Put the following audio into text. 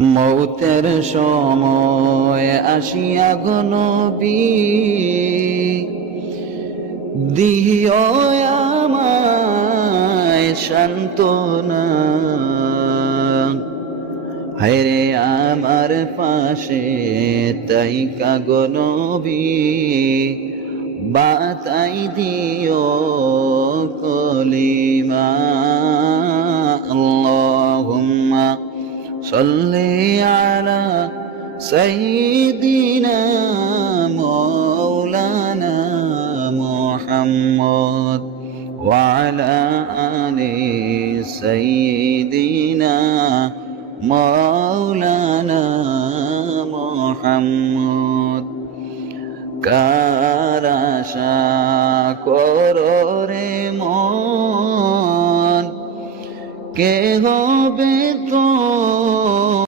মৌতের সময় আসিয়া গো নবী, দিও আমায় সান্ত্বনা। হায়রে আমার পাশে তাইকা গো নবী, বাতাই দিও কলিমা। আল্লাহুম্মা সাল্লি আলা সাইয়্যিদিনা মাওলানা মুহাম্মদ ওয়া আলা আলি সাইয়্যিদিনা মাওলানা মুহাম্মদ। কার আশা করো রে মন, কে হবে তো